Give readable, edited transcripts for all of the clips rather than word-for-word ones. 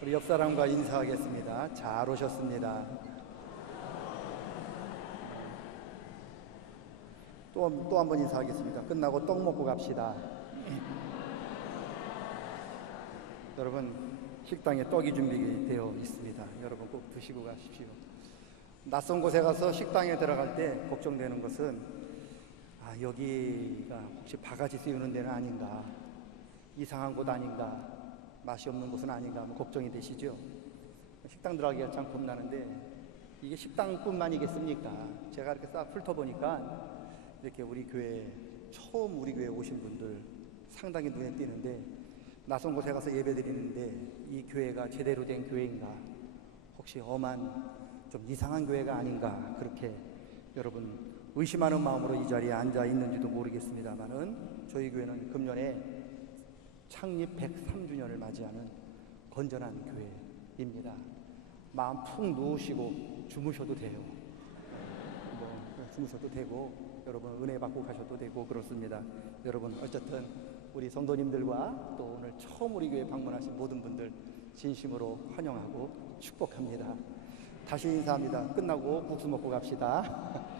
우리 옆 사람과 인사하겠습니다. 잘 오셨습니다. 또 한 번 인사하겠습니다. 끝나고 떡 먹고 갑시다. 여러분, 식당에 떡이 준비되어 있습니다. 여러분 꼭 드시고 가십시오. 낯선 곳에 가서 식당에 들어갈 때 걱정되는 것은 여기가 혹시 바가지 씌우는 데는 아닌가, 이상한 곳 아닌가, 맛이 없는 곳은 아닌가 걱정이 되시죠? 식당 들어가기가 참 겁나는데 이게 식당뿐만이겠습니까? 제가 이렇게 싹 훑어보니까 이렇게 우리 교회 처음 우리 교회 오신 분들 상당히 눈에 띄는데, 낯선 곳에 가서 예배 드리는데 이 교회가 제대로 된 교회인가, 혹시 엄한 좀 이상한 교회가 아닌가, 그렇게 여러분 의심하는 마음으로 이 자리에 앉아 있는지도 모르겠습니다만은, 저희 교회는 금년에 창립 103주년을 맞이하는 건전한 교회입니다. 마음 푹 누우시고 주무셔도 돼요. 주무셔도 되고 여러분 은혜 받고 가셔도 되고 그렇습니다. 여러분 어쨌든 우리 성도님들과 또 오늘 처음 우리 교회 방문하신 모든 분들 진심으로 환영하고 축복합니다. 다시 인사합니다. 끝나고 국수 먹고 갑시다.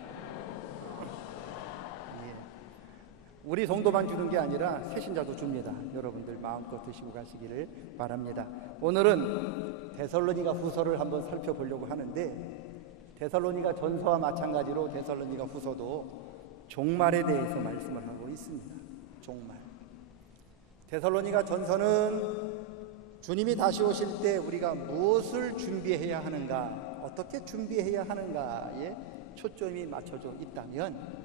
우리 성도만 주는 게 아니라 새신자도 줍니다. 여러분들 마음껏 드시고 가시기를 바랍니다. 오늘은 데살로니가 후서를 한번 살펴보려고 하는데, 데살로니가 전서와 마찬가지로 데살로니가 후서도 종말에 대해서 말씀을 하고 있습니다. 종말. 데살로니가 전서는 주님이 다시 오실 때 우리가 무엇을 준비해야 하는가, 어떻게 준비해야 하는가에 초점이 맞춰져 있다면,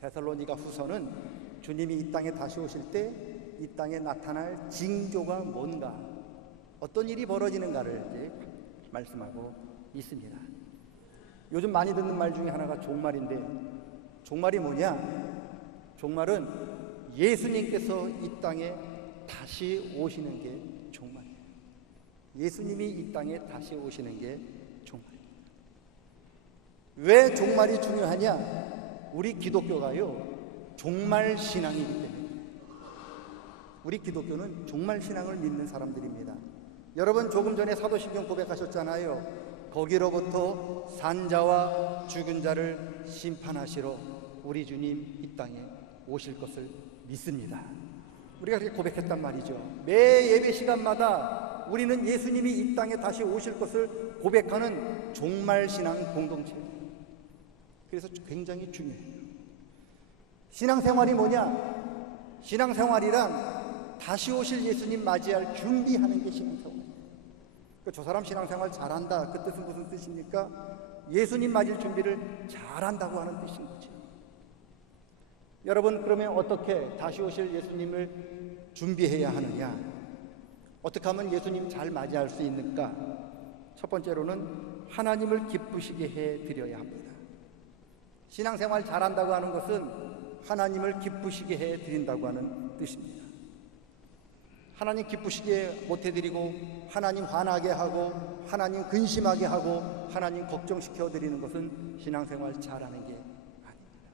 데살로니가 후서는 주님이 이 땅에 다시 오실 때 이 땅에 나타날 징조가 뭔가, 어떤 일이 벌어지는가를 이제 말씀하고 있습니다. 요즘 많이 듣는 말 중에 하나가 종말인데, 종말이 뭐냐? 종말은 예수님께서 이 땅에 다시 오시는 게 종말이에요. 예수님이 이 땅에 다시 오시는 게 종말이에요. 왜 종말이 중요하냐? 우리 기독교가요, 종말 신앙이기 때문에. 우리 기독교는 종말 신앙을 믿는 사람들입니다. 여러분 조금 전에 사도신경 고백하셨잖아요. 거기로부터 산자와 죽은 자를 심판하시러 우리 주님 이 땅에 오실 것을 믿습니다. 우리가 그렇게 고백했단 말이죠. 매 예배 시간마다 우리는 예수님이 이 땅에 다시 오실 것을 고백하는 종말 신앙 공동체입니다. 그래서 굉장히 중요해요. 신앙생활이 뭐냐? 신앙생활이란 다시 오실 예수님 맞이할 준비하는 게 신앙생활이에요. 저 사람 신앙생활 잘한다, 그 뜻은 무슨 뜻입니까? 예수님 맞을 준비를 잘한다고 하는 뜻인 거죠. 여러분, 그러면 어떻게 다시 오실 예수님을 준비해야 하느냐? 어떻게 하면 예수님 잘 맞이할 수 있는가? 첫 번째로는 하나님을 기쁘시게 해드려야 합니다. 신앙생활 잘한다고 하는 것은 하나님을 기쁘시게 해드린다고 하는 뜻입니다. 하나님 기쁘시게 못해드리고 하나님 화나게 하고 하나님 근심하게 하고 하나님 걱정시켜드리는 것은 신앙생활 잘하는 게 아닙니다.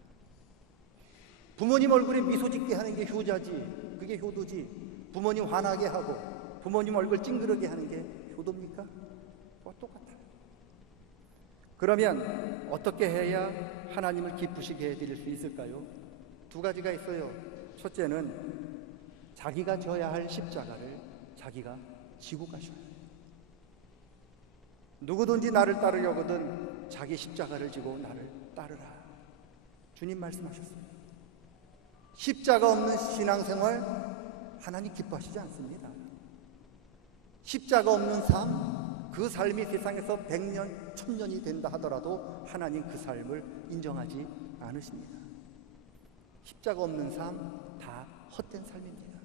부모님 얼굴에 미소 짓게 하는 게 효자지, 그게 효도지. 부모님 화나게 하고 부모님 얼굴 찡그르게 하는 게 효도입니까? 그거 똑같아요. 그러면 어떻게 해야 하나님을 기쁘시게 해드릴 수 있을까요? 두 가지가 있어요. 첫째는 자기가 져야 할 십자가를 자기가 지고 가셔야 해요. 누구든지 나를 따르려거든 자기 십자가를 지고 나를 따르라. 주님 말씀하셨습니다. 십자가 없는 신앙생활 하나님 기뻐하시지 않습니다. 십자가 없는 삶, 그 삶이 세상에서 100년, 1000년이 된다 하더라도 하나님 그 삶을 인정하지 않으십니다. 십자가 없는 삶 다 헛된 삶입니다.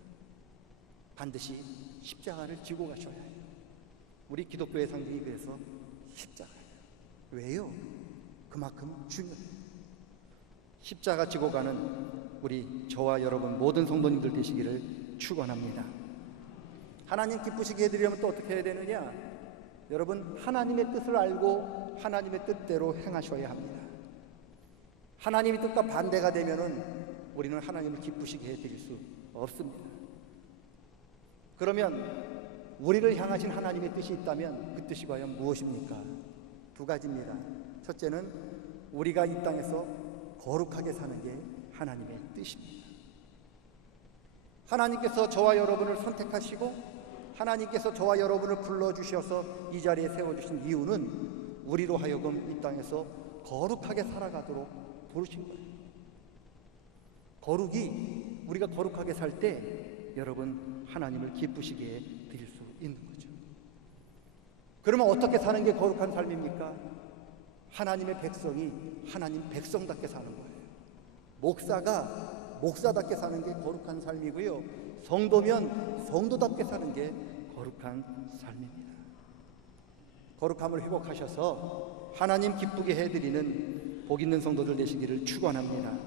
반드시 십자가를 지고 가셔야 해요. 우리 기독교의 상징이 그래서 십자가예요. 왜요? 그만큼 중요해요. 십자가 지고 가는 우리 저와 여러분 모든 성도님들 되시기를 축원합니다. 하나님 기쁘시게 해드리려면 또 어떻게 해야 되느냐? 여러분 하나님의 뜻을 알고 하나님의 뜻대로 행하셔야 합니다. 하나님의 뜻과 반대가 되면은 우리는 하나님을 기쁘시게 해드릴 수 없습니다. 그러면 우리를 향하신 하나님의 뜻이 있다면 그 뜻이 과연 무엇입니까? 두 가지입니다. 첫째는 우리가 이 땅에서 거룩하게 사는 게 하나님의 뜻입니다. 하나님께서 저와 여러분을 선택하시고 하나님께서 저와 여러분을 불러주셔서 이 자리에 세워주신 이유는 우리로 하여금 이 땅에서 거룩하게 살아가도록 부르신 거예요. 거룩이, 우리가 거룩하게 살 때 여러분 하나님을 기쁘시게 드릴 수 있는 거죠. 그러면 어떻게 사는 게 거룩한 삶입니까? 하나님의 백성이 하나님 백성답게 사는 거예요. 목사가 목사답게 사는 게 거룩한 삶이고요. 성도면 성도답게 사는 게 거룩한 삶입니다. 거룩함을 회복하셔서 하나님 기쁘게 해드리는 복 있는 성도들 되시기를 축원합니다.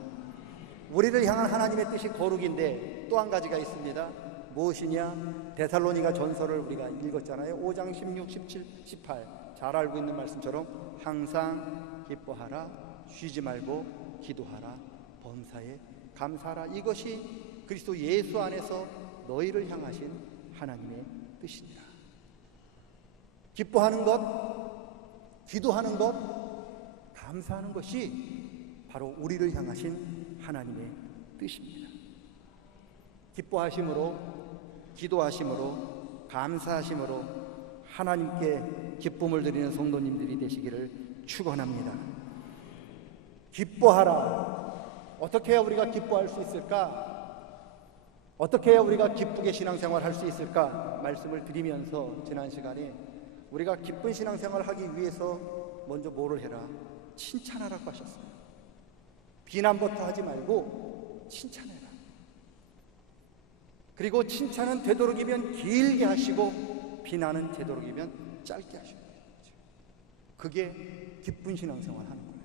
우리를 향한 하나님의 뜻이 거룩인데 또 한 가지가 있습니다. 무엇이냐? 데살로니가 전서를 우리가 읽었잖아요. 5장 16, 17, 18 잘 알고 있는 말씀처럼 항상 기뻐하라, 쉬지 말고 기도하라, 범사에 감사하라. 이것이 그리스도 예수 안에서 너희를 향하신 하나님의 뜻이니라. 기뻐하는 것, 기도하는 것, 감사하는 것이 바로 우리를 향하신 하나님의 뜻입니다. 기뻐하심으로, 기도하심으로, 감사하심으로 하나님께 기쁨을 드리는 성도님들이 되시기를 축원합니다. 기뻐하라. 어떻게 해야 우리가 기뻐할 수 있을까? 어떻게 해야 우리가 기쁘게 신앙생활 할 수 있을까? 말씀을 드리면서 지난 시간에 우리가 기쁜 신앙생활을 하기 위해서 먼저 뭐를 해라? 칭찬하라고 하셨어요. 비난부터 하지 말고 칭찬해라. 그리고 칭찬은 되도록이면 길게 하시고 비난은 되도록이면 짧게 하시고, 그게 기쁜 신앙생활 하는 거예요.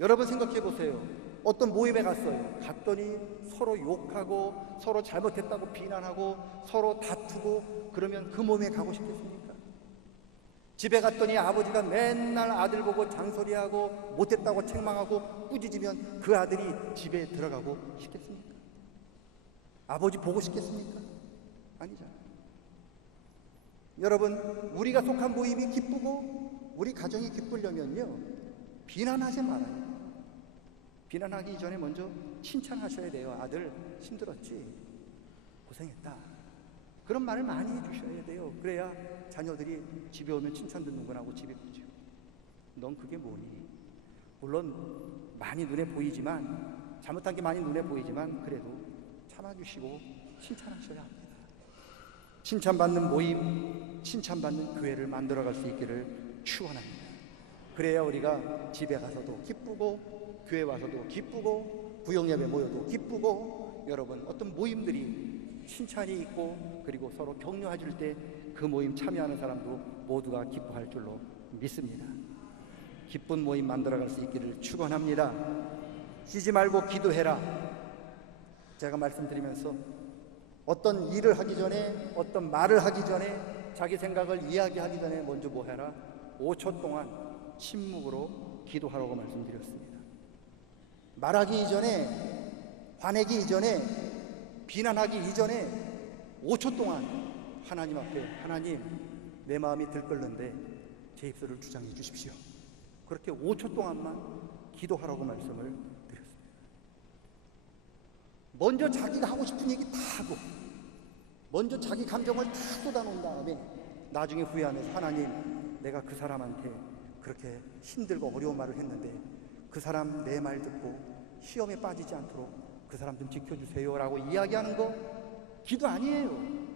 여러분 생각해 보세요. 어떤 모임에 갔더니 서로 욕하고 서로 잘못했다고 비난하고 서로 다투고 그러면 그 모임에 가고 싶겠습니까? 집에 갔더니 아버지가 맨날 아들 보고 잔소리하고 못했다고 책망하고 꾸짖으면 그 아들이 집에 들어가고 싶겠습니까? 아버지 보고 싶겠습니까? 아니잖아요. 여러분, 우리가 속한 모임이 기쁘고 우리 가정이 기쁘려면요, 비난하지 말아요. 비난하기 이전에 먼저 칭찬하셔야 돼요. 아들 힘들었지? 고생했다. 그런 말을 많이 해주셔야 돼요. 그래야 자녀들이 집에 오면 칭찬 듣는구나 하고 집에 오죠. 넌 그게 뭐니? 물론 많이 눈에 보이지만, 잘못한 게 많이 눈에 보이지만 그래도 참아주시고 칭찬하셔야 합니다. 칭찬받는 모임, 칭찬받는 교회를 만들어갈 수 있기를 축원합니다. 그래야 우리가 집에 가서도 기쁘고 교회 와서도 기쁘고 구역예배 모여도 기쁘고, 여러분 어떤 모임들이 칭찬이 있고 그리고 서로 격려해 줄 때 그 모임 참여하는 사람도 모두가 기뻐할 줄로 믿습니다. 기쁜 모임 만들어갈 수 있기를 축원합니다. 쉬지 말고 기도해라. 제가 말씀드리면서 어떤 일을 하기 전에, 어떤 말을 하기 전에, 자기 생각을 이야기하기 전에 먼저 뭐 해라? 5초 동안 침묵으로 기도하라고 말씀드렸습니다. 말하기 이전에, 화내기 이전에, 비난하기 이전에 5초 동안 하나님 앞에, 하나님 내 마음이 들끓는데 제 입술을 주장해 주십시오. 그렇게 5초 동안만 기도하라고 말씀을 드렸습니다. 먼저 자기가 하고 싶은 얘기 다 하고 먼저 자기 감정을 다 쏟아놓은 다음에 나중에 후회하면서, 하나님 내가 그 사람한테 그렇게 힘들고 어려운 말을 했는데 그 사람 내 말 듣고 시험에 빠지지 않도록 그 사람 좀 지켜주세요 라고 이야기하는 거 기도 아니에요.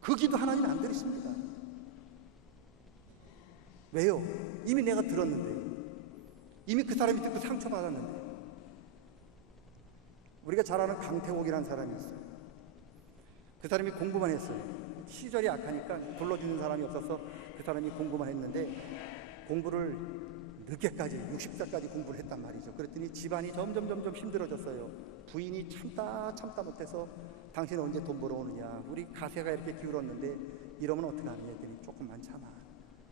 그 기도 하나님 안 들으십니다. 왜요? 이미 내가 들었는데, 이미 그 사람이 듣고 상처받았는데. 우리가 잘 아는 강태옥이라는 사람이 있어요. 그 사람이 공부만 했어요. 시절이 약하니까 불러주는 사람이 없어서 그 사람이 공부만 했는데 공부를 늦게까지 60살까지 공부를 했단 말이죠. 그랬더니 집안이 점점 힘들어졌어요. 부인이 참다 못해서 당신 언제 돈 벌어오느냐, 우리 가세가 이렇게 기울었는데 이러면 어떡하느냐 했더니 조금만 참아,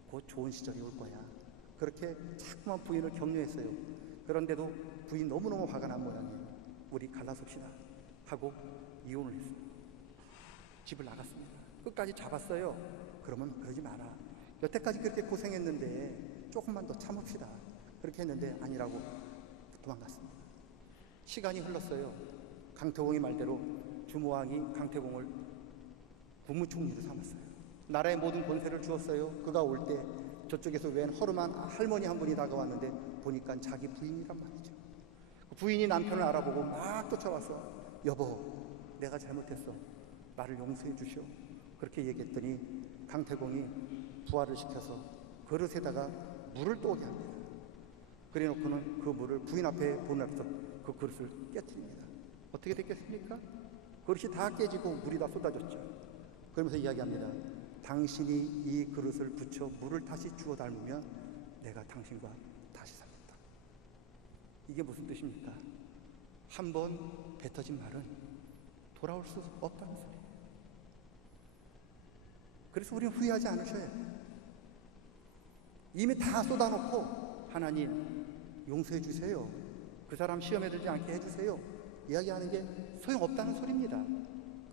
곧 좋은 시절이 올 거야. 그렇게 자꾸만 부인을 격려했어요. 그런데도 부인 너무너무 화가 난 모양이에요. 우리 갈라섭시다 하고 이혼을 했어요. 집을 나갔습니다. 끝까지 잡았어요. 그러면 그러지 마라. 여태까지 그렇게 고생했는데 조금만 더 참읍시다. 그렇게 했는데 아니라고 도망갔습니다. 시간이 흘렀어요. 강태공의 말대로 주무왕이 강태공을 국무총리로 삼았어요. 나라의 모든 권세를 주었어요. 그가 올 때 저쪽에서 웬 허름한 할머니 한 분이 다가왔는데 보니까 자기 부인이란 말이죠. 그 부인이 남편을 알아보고 막 쫓아와서 여보, 내가 잘못했어. 나를 용서해 주시오. 그렇게 얘기했더니 강태공이 부활을 시켜서 그릇에다가 물을 떠오게 합니다. 그래놓고는 그 물을 부인 앞에 보내서 그 그릇을 깨뜨립니다. 어떻게 됐겠습니까? 그릇이 다 깨지고 물이 다 쏟아졌죠. 그러면서 이야기합니다. 당신이 이 그릇을 붙여 물을 다시 주워 닮으면 내가 당신과 다시 살겠다. 이게 무슨 뜻입니까? 한번 뱉어진 말은 돌아올 수 없다는 소리예요. 그래서 우리는 후회하지 않으셔야 해요. 이미 다 쏟아놓고 하나님 용서해 주세요. 그 사람 시험에 들지 않게 해주세요. 이야기하는 게 소용없다는 소리입니다.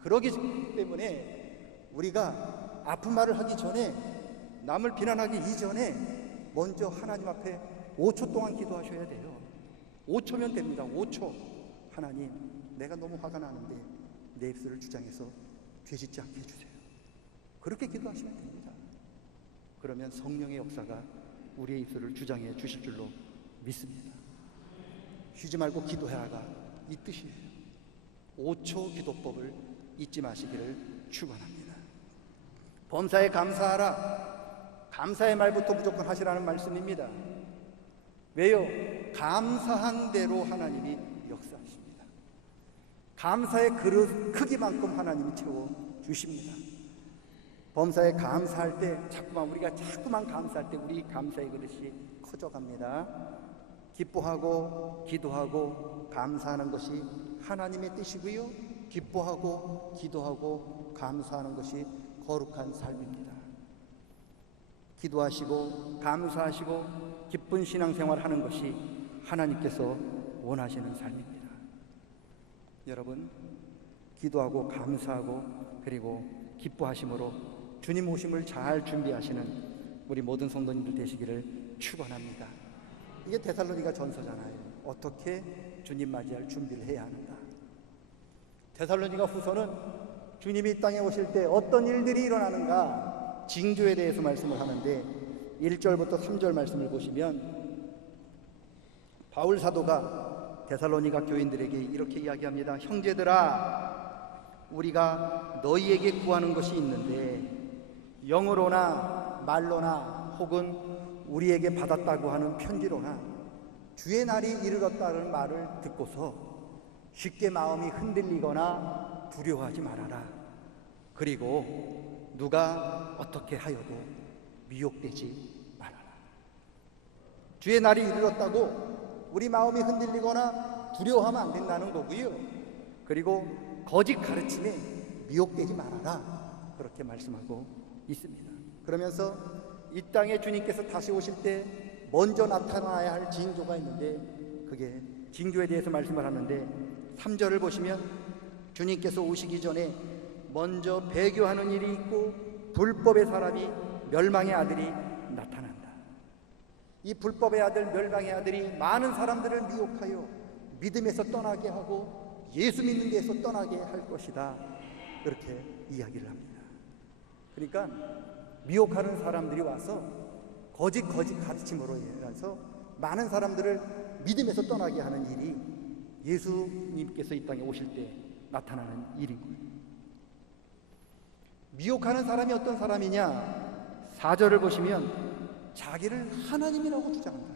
그러기 때문에 우리가 아픈 말을 하기 전에, 남을 비난하기 이전에 먼저 하나님 앞에 5초 동안 기도하셔야 돼요. 5초면 됩니다. 5초. 하나님, 내가 너무 화가 나는데 내 입술을 주장해서 죄짓지 않게 해주세요. 그렇게 기도하시면 됩니다. 그러면 성령의 역사가 우리의 입술을 주장해 주실 줄로 믿습니다. 쉬지 말고 기도해라가 이 뜻이에요. 5초 기도법을 잊지 마시기를 축원합니다. 범사에 감사하라. 감사의 말부터 무조건 하시라는 말씀입니다. 왜요? 감사한 대로 하나님이 역사하십니다. 감사의 그릇 크기만큼 하나님이 채워주십니다. 범사에 감사할 때 우리가 자꾸만 감사할 때 우리 감사의 그릇이 커져갑니다. 기뻐하고 기도하고 감사하는 것이 하나님의 뜻이고요. 기뻐하고 기도하고 감사하는 것이 거룩한 삶입니다. 기도하시고 감사하시고 기쁜 신앙생활 하는 것이 하나님께서 원하시는 삶입니다. 여러분, 기도하고 감사하고 그리고 기뻐하심으로 주님 오심을 잘 준비하시는 우리 모든 성도님들 되시기를 축원합니다. 이게 데살로니가 전서잖아요. 어떻게 주님 맞이할 준비를 해야 하는가. 데살로니가 후서는 주님이 이 땅에 오실 때 어떤 일들이 일어나는가 징조에 대해서 말씀을 하는데 1절부터 3절 말씀을 보시면 바울 사도가 데살로니가 교인들에게 이렇게 이야기합니다. 형제들아, 우리가 너희에게 구하는 것이 있는데 영으로나 말로나 혹은 우리에게 받았다고 하는 편지로나 주의 날이 이르렀다는 말을 듣고서 쉽게 마음이 흔들리거나 두려워하지 말아라. 그리고 누가 어떻게 하여도 미혹되지 말아라. 주의 날이 이르렀다고 우리 마음이 흔들리거나 두려워하면 안 된다는 거고요. 그리고 거짓 가르침에 미혹되지 말아라. 그렇게 말씀하고 있습니다. 그러면서 이 땅에 주님께서 다시 오실 때 먼저 나타나야 할 징조가 있는데 그게 징조에 대해서 말씀을 하는데 3절을 보시면 주님께서 오시기 전에 먼저 배교하는 일이 있고 불법의 사람이 멸망의 아들이 나타난다. 이 불법의 아들, 멸망의 아들이 많은 사람들을 미혹하여 믿음에서 떠나게 하고 예수 믿는 데에서 떠나게 할 것이다. 그렇게 이야기를 합니다. 그러니까 미혹하는 사람들이 와서 거짓 가르침으로 인해서 많은 사람들을 믿음에서 떠나게 하는 일이 예수님께서 이 땅에 오실 때 나타나는 일인 거예요. 미혹하는 사람이 어떤 사람이냐? 4절을 보시면 자기를 하나님이라고 주장한다.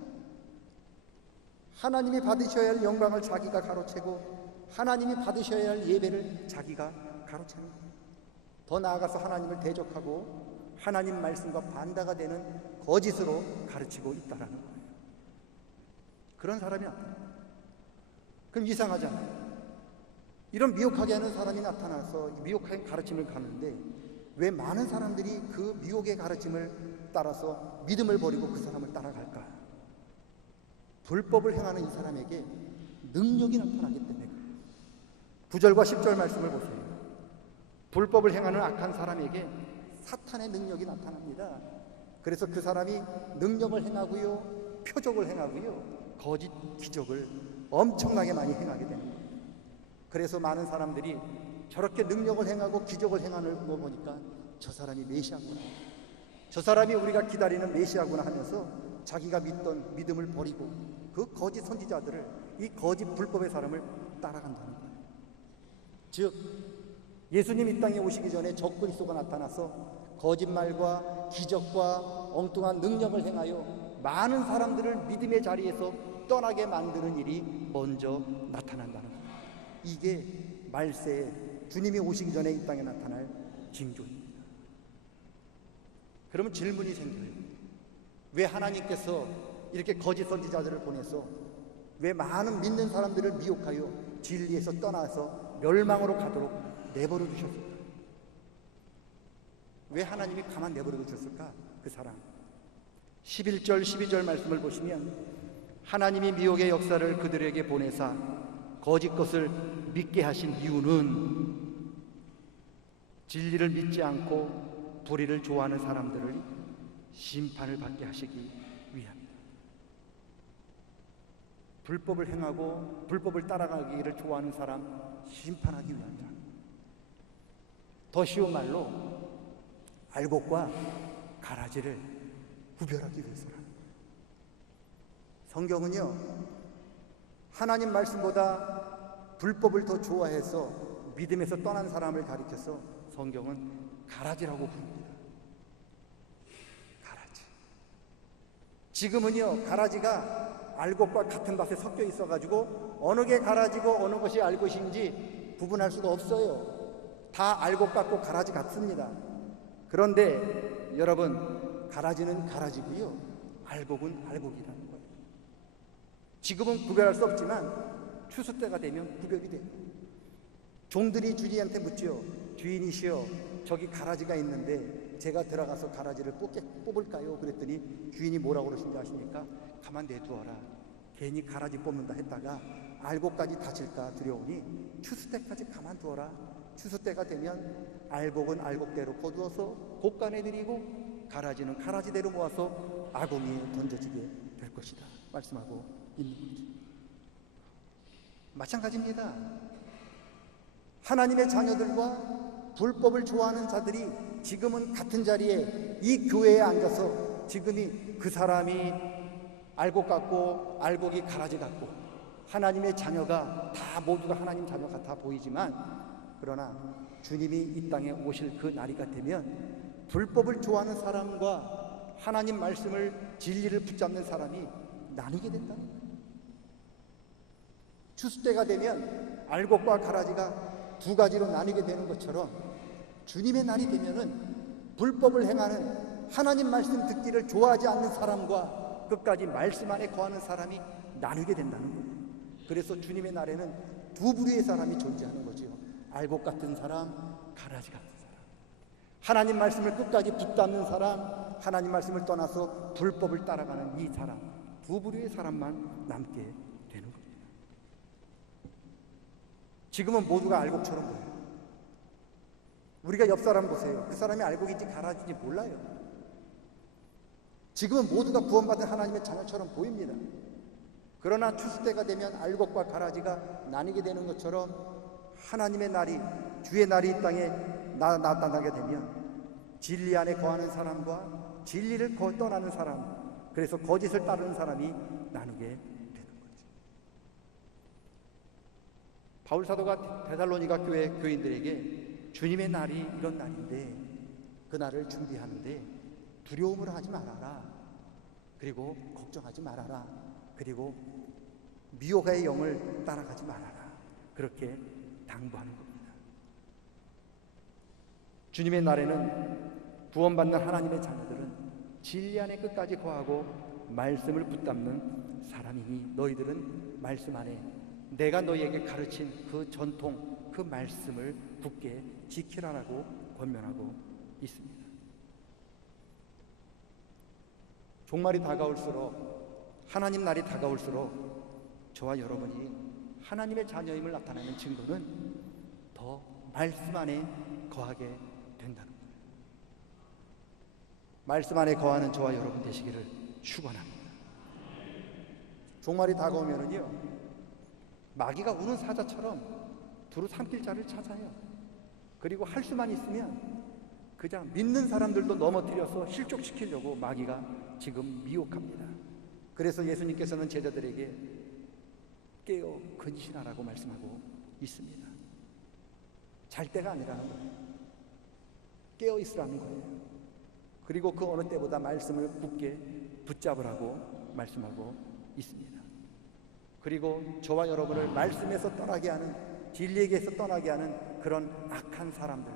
하나님이 받으셔야 할 영광을 자기가 가로채고 하나님이 받으셔야 할 예배를 자기가 가로채는 거예요. 더 나아가서 하나님을 대적하고 하나님 말씀과 반대가 되는 거짓으로 가르치고 있다라는 거예요. 그런 사람이 나타나요. 그럼 이상하잖아요. 이런 미혹하게 하는 사람이 나타나서 미혹한 가르침을 가는데 왜 많은 사람들이 그 미혹의 가르침을 따라서 믿음을 버리고 그 사람을 따라갈까? 불법을 행하는 이 사람에게 능력이 나타나기 때문에 그래요. 9절과 10절 말씀을 보세요. 불법을 행하는 악한 사람에게 사탄의 능력이 나타납니다. 그래서 그 사람이 능력을 행하고요, 표적을 행하고요, 거짓 기적을 엄청나게 많이 행하게 되는 거예요. 그래서 많은 사람들이 저렇게 능력을 행하고 기적을 행하는 거 보니까 저 사람이 메시아구나, 저 사람이 우리가 기다리는 메시아구나 하면서 자기가 믿던 믿음을 버리고 그 거짓 선지자들을, 이 거짓 불법의 사람을 따라간다는 거예요. 즉 예수님 이 땅에 오시기 전에 적그리스도가 나타나서 거짓말과 기적과 엉뚱한 능력을 행하여 많은 사람들을 믿음의 자리에서 떠나게 만드는 일이 먼저 나타난다는 거예요. 이게 말세에 주님이 오시기 전에 이 땅에 나타날 징조입니다. 그러면 질문이 생겨요. 왜 하나님께서 이렇게 거짓 선지자들을 보내서 왜 많은 믿는 사람들을 미혹하여 진리에서 떠나서 멸망으로 가도록 내버려 두셨을까? 왜 하나님이 가만 내버려 두셨을까? 그 사람 11절 12절 말씀을 보시면 하나님이 미혹의 역사를 그들에게 보내사 거짓 것을 믿게 하신 이유는 진리를 믿지 않고 불의를 좋아하는 사람들을 심판을 받게 하시기 위함이다. 불법을 행하고 불법을 따라가기를 좋아하는 사람 심판하기 위함이다. 더 쉬운 말로 알곡과 가라지를 구별하기 위해서라. 성경은요, 하나님 말씀보다 불법을 더 좋아해서 믿음에서 떠난 사람을 가리켜서 성경은 가라지라고 부릅니다. 가라지. 지금은요, 가라지가 알곡과 같은 밭에 섞여 있어가지고 어느 게 가라지고 어느 것이 알곡인지 구분할 수가 없어요. 다 알곡 같고 가라지 같습니다. 그런데 여러분, 가라지는 가라지고요, 알곡은 알곡이라는 거예요. 지금은 구별할 수 없지만 추수 때가 되면 구별이 돼요. 종들이 주인한테 묻죠. 주인이시여, 저기 가라지가 있는데 제가 들어가서 가라지를 뽑을까요? 그랬더니 주인이 뭐라고 그러신지 아십니까? 가만 내두어라. 괜히 가라지 뽑는다 했다가 알곡까지 다칠까 두려우니 추수 때까지 가만두어라. 추수 때가 되면 알곡은 알곡대로 거두어서 곡간에 들이고 가라지는 가라지대로 모아서 아궁이에 던져지게 될 것이다 말씀하고 있는 거죠. 마찬가지입니다. 하나님의 자녀들과 불법을 좋아하는 자들이 지금은 같은 자리에 이 교회에 앉아서 지금이 그 사람이 알곡 같고 알곡이 가라지 같고 하나님의 자녀가 다 모두가 하나님 자녀 같아 보이지만, 그러나 주님이 이 땅에 오실 그 날이 되면 불법을 좋아하는 사람과 하나님 말씀을 진리를 붙잡는 사람이 나뉘게 된다는 거예요. 추수 때가 되면 알곡과 가라지가 두 가지로 나뉘게 되는 것처럼 주님의 날이 되면은 불법을 행하는 하나님 말씀 듣기를 좋아하지 않는 사람과 끝까지 말씀 안에 거하는 사람이 나뉘게 된다는 거예요. 그래서 주님의 날에는 두 부류의 사람이 존재하는 거죠. 알곡 같은 사람, 가라지 같은 사람. 하나님 말씀을 끝까지 붙잡는 사람, 하나님 말씀을 떠나서 불법을 따라가는 이 사람, 두 부류의 사람만 남게 되는 겁니다. 지금은 모두가 알곡처럼 보여요. 우리가 옆 사람 보세요. 그 사람이 알곡인지 가라지인지 몰라요. 지금은 모두가 구원받은 하나님의 자녀처럼 보입니다. 그러나 추수 때가 되면 알곡과 가라지가 나뉘게 되는 것처럼 하나님의 날이, 주의 날이 이 땅에 나타나게 되면 진리 안에 거하는 사람과 진리를 떠나는 사람, 그래서 거짓을 따르는 사람이 나누게 되는 거죠. 바울 사도가 데살로니가 교회 교인들에게 주님의 날이 이런 날인데 그 날을 준비하는데 두려움을 하지 말아라. 그리고 걱정하지 말아라. 그리고 미혹의 영을 따라가지 말아라. 그렇게 당부하는 겁니다. 주님의 날에는 구원받는 하나님의 자녀들은 진리 안에 끝까지 거하고 말씀을 붙잡는 사람이니 너희들은 말씀 안에 내가 너희에게 가르친 그 전통, 그 말씀을 굳게 지키라라고 권면하고 있습니다. 종말이 다가올수록, 하나님 날이 다가올수록 저와 여러분이 하나님의 자녀임을 나타내는 증거는 더 말씀 안에 거하게 된다는 거예요. 말씀 안에 거하는 저와 여러분 되시기를 축원합니다. 종말이 다가오면은요, 마귀가 우는 사자처럼 두루 삼킬 자를 찾아요. 그리고 할 수만 있으면 그냥 믿는 사람들도 넘어뜨려서 실족시키려고 마귀가 지금 미혹합니다. 그래서 예수님께서는 제자들에게 깨어 근신하라고 말씀하고 있습니다. 잘 때가 아니라는 거예요. 깨어 있으라는 거예요. 그리고 그 어느 때보다 말씀을 굳게 붙잡으라고 말씀하고 있습니다. 그리고 저와 여러분을 말씀에서 떠나게 하는, 진리에게서 떠나게 하는 그런 악한 사람들,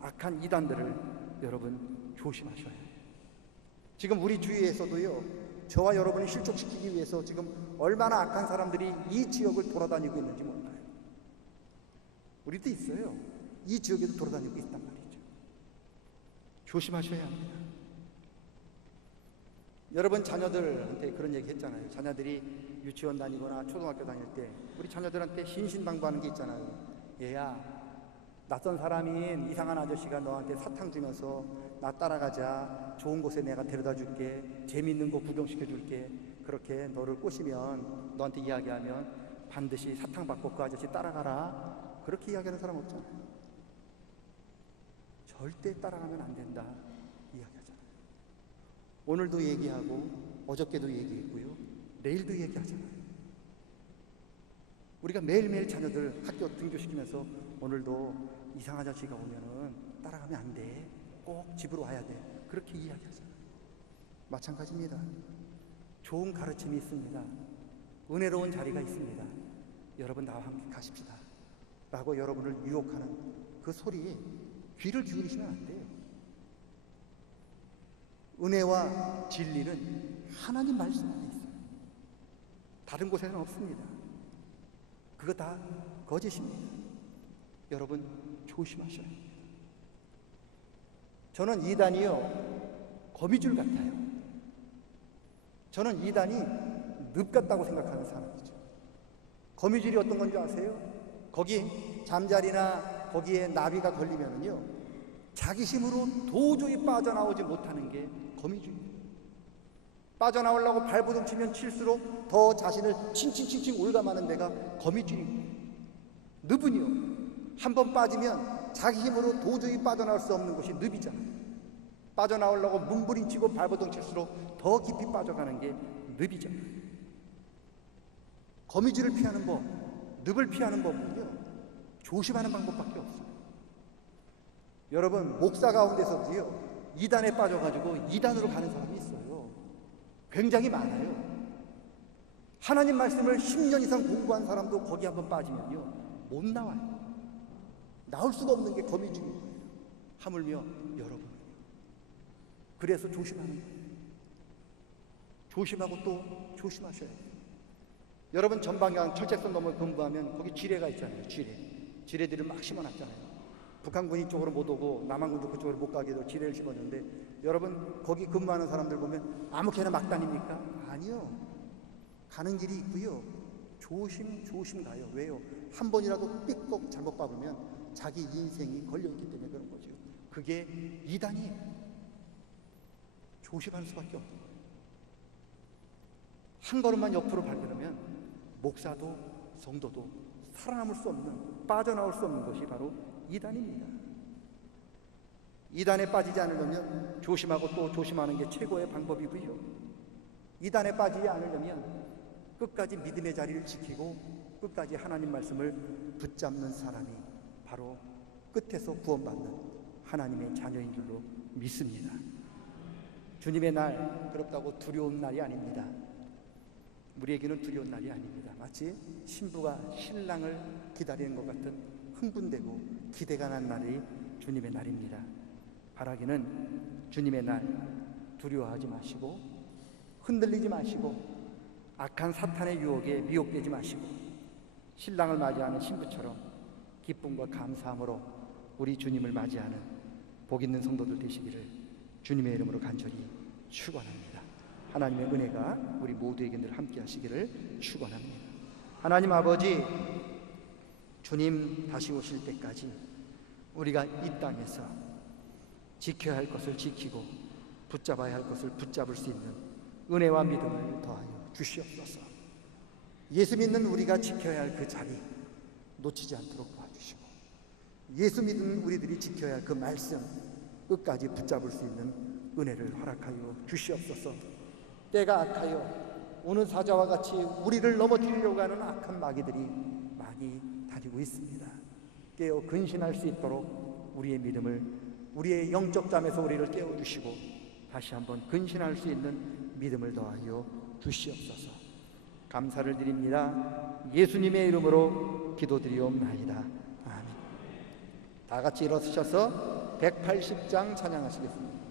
악한 이단들을 여러분 조심하셔야 해요. 지금 우리 주위에서도요, 저와 여러분을 실족시키기 위해서 지금 얼마나 악한 사람들이 이 지역을 돌아다니고 있는지 몰라요. 우리도 있어요. 이 지역에도 돌아다니고 있단 말이죠. 조심하셔야 합니다. 여러분 자녀들한테 그런 얘기 했잖아요. 자녀들이 유치원 다니거나 초등학교 다닐 때 우리 자녀들한테 신신당부하는 게 있잖아요. 얘야, 낯선 사람인 이상한 아저씨가 너한테 사탕 주면서 나 따라가자, 좋은 곳에 내가 데려다 줄게, 재미있는 곳 구경시켜 줄게, 그렇게 너를 꼬시면, 너한테 이야기하면 반드시 사탕 받고 그 아저씨 따라가라, 그렇게 이야기하는 사람 없잖아요. 절대 따라가면 안 된다 이야기하잖아요. 오늘도 얘기하고 어저께도 얘기했고요, 내일도 얘기하잖아요. 우리가 매일매일 자녀들 학교 등교시키면서 오늘도 이상한 아저씨가 오면은 따라가면 안 돼, 꼭 집으로 와야 돼, 그렇게 이야기하잖아요. 마찬가지입니다. 좋은 가르침이 있습니다. 은혜로운 자리가 있습니다. 여러분 나와 함께 가십시다 라고 여러분을 유혹하는 그 소리에 귀를 기울이시면 안 돼요. 은혜와 진리는 하나님 말씀 안에 있어요. 다른 곳에는 없습니다. 그거 다 거짓입니다. 여러분 조심하셔야 합니다. 저는 이단이요, 거미줄 같아요. 저는 이단이 늪 같다고 생각하는 사람이죠. 거미줄이 어떤 건지 아세요? 거기 잠자리나 거기에 나비가 걸리면은요, 자기 힘으로 도저히 빠져나오지 못하는 게 거미줄이에요. 빠져나오려고 발버둥 치면 칠수록 더 자신을 칭칭칭칭 올감하는 데가 거미줄입니다. 늪은요, 한 번 빠지면 자기 힘으로 도저히 빠져나올 수 없는 곳이 늪이잖아요. 빠져나오려고 몸부림치고 발버둥 칠수록 더 깊이 빠져가는 게 늪이잖아요. 거미줄을 피하는 법, 늪을 피하는 법은요, 조심하는 방법밖에 없어요. 여러분, 목사 가운데서도요, 이단에 빠져가지고 이단으로 가는 사람이 있어요. 굉장히 많아요. 하나님 말씀을 10년 이상 공부한 사람도 거기 한번 빠지면요, 못 나와요. 나올 수가 없는 게 거미줄인 거예요. 하물며 여러분. 그래서 조심하는 거예요. 조심하고 또 조심하셔야 돼요. 여러분 전방향 철책선 넘어 근무하면 거기 지뢰가 있잖아요. 지뢰들을 막 심어놨잖아요. 북한군이 쪽으로 못 오고 남한군도 그쪽으로 못 가게도 지뢰를 심었는데, 여러분 거기 근무하는 사람들 보면 아무렇게나 막 다닙니까? 아니요. 가는 길이 있고요. 조심 가요. 왜요? 한 번이라도 삐걱 잘못 밟으면 자기 인생이 걸려있기 때문에 그런 거죠. 그게 이단이에요. 조심할 수밖에 없는 거예요. 한 걸음만 옆으로 밟으면 목사도 성도도 살아남을 수 없는, 빠져나올 수 없는 것이 바로 이단입니다. 이단에 빠지지 않으려면 조심하고 또 조심하는 게 최고의 방법이고요. 이단에 빠지지 않으려면 끝까지 믿음의 자리를 지키고 끝까지 하나님 말씀을 붙잡는 사람이 바로 끝에서 구원받는 하나님의 자녀인 줄로 믿습니다. 주님의 날, 그렇다고 두려운 날이 아닙니다. 우리에게는 두려운 날이 아닙니다. 마치 신부가 신랑을 기다리는 것 같은 흥분되고 기대가 난 날이 주님의 날입니다. 바라기는 주님의 날 두려워하지 마시고 흔들리지 마시고 악한 사탄의 유혹에 미혹되지 마시고 신랑을 맞이하는 신부처럼 기쁨과 감사함으로 우리 주님을 맞이하는 복 있는 성도들 되시기를 주님의 이름으로 간절히 축원합니다. 하나님의 은혜가 우리 모두에게 늘 함께 하시기를 축원합니다. 하나님 아버지, 주님 다시 오실 때까지 우리가 이 땅에서 지켜야 할 것을 지키고 붙잡아야 할 것을 붙잡을 수 있는 은혜와 믿음을 더하여 주시옵소서. 예수 믿는 우리가 지켜야 할 그 자리 놓치지 않도록 도와주시고, 예수 믿는 우리들이 지켜야 할 그 말씀 끝까지 붙잡을 수 있는 은혜를 허락하여 주시옵소서. 때가 악하여 우는 사자와 같이 우리를 넘어뜨리려고 하는 악한 마귀들이 많이 다니고 있습니다. 깨어 근신할 수 있도록 우리의 믿음을, 우리의 영적 잠에서 우리를 깨워주시고 다시 한번 근신할 수 있는 믿음을 더하여 주시옵소서. 감사를 드립니다. 예수님의 이름으로 기도드리옵나이다. 아멘. 다 같이 일어서셔서 180장 찬양하시겠습니다.